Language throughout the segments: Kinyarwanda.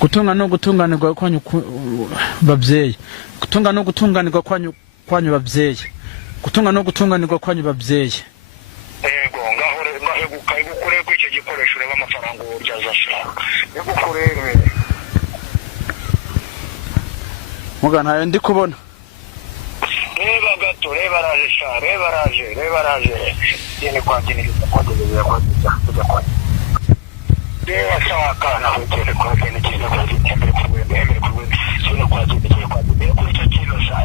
Gutunga no gutunganirwa kwanyu babyeyi. Gutunga no gutunganirwa kwanyu babyeyi. Gutunga no gutunganirwa kwanyu babyeyi. Yego ngaho gukore ko icyo gikoresho reba amafaranga uryaza shaka. Gukorere. Muga ntayo ndi kubona. Reba gato, reba raje. Yene kwa jini kwa kujya kwa. Reba sawa kana hotel kwa jini kino kwa jini mbere kwa jini kwa jini kwa icyo kino sa.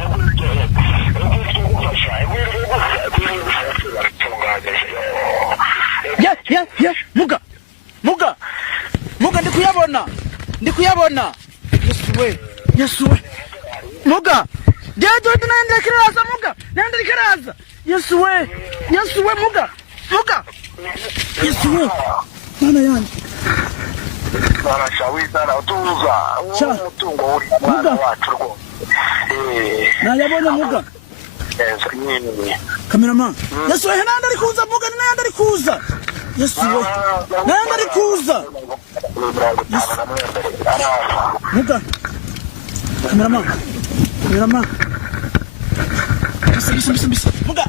Yeah, Muga ndikuyabona. Yesu we. Muga. Jejo tunaenda kiraza Muga. Naenda kiraza. Yesu we Muga. Yesu we. Mana yani. Bana shawita na utuza. Mutungo uri mwana wacu rwo. Nayabonye Muga. Nini. Cameraman. Yesu we naenda kuza Muga naenda kuza. Yesu we. Naenda kuza. Muga. Cameraman. Bisa. Muga.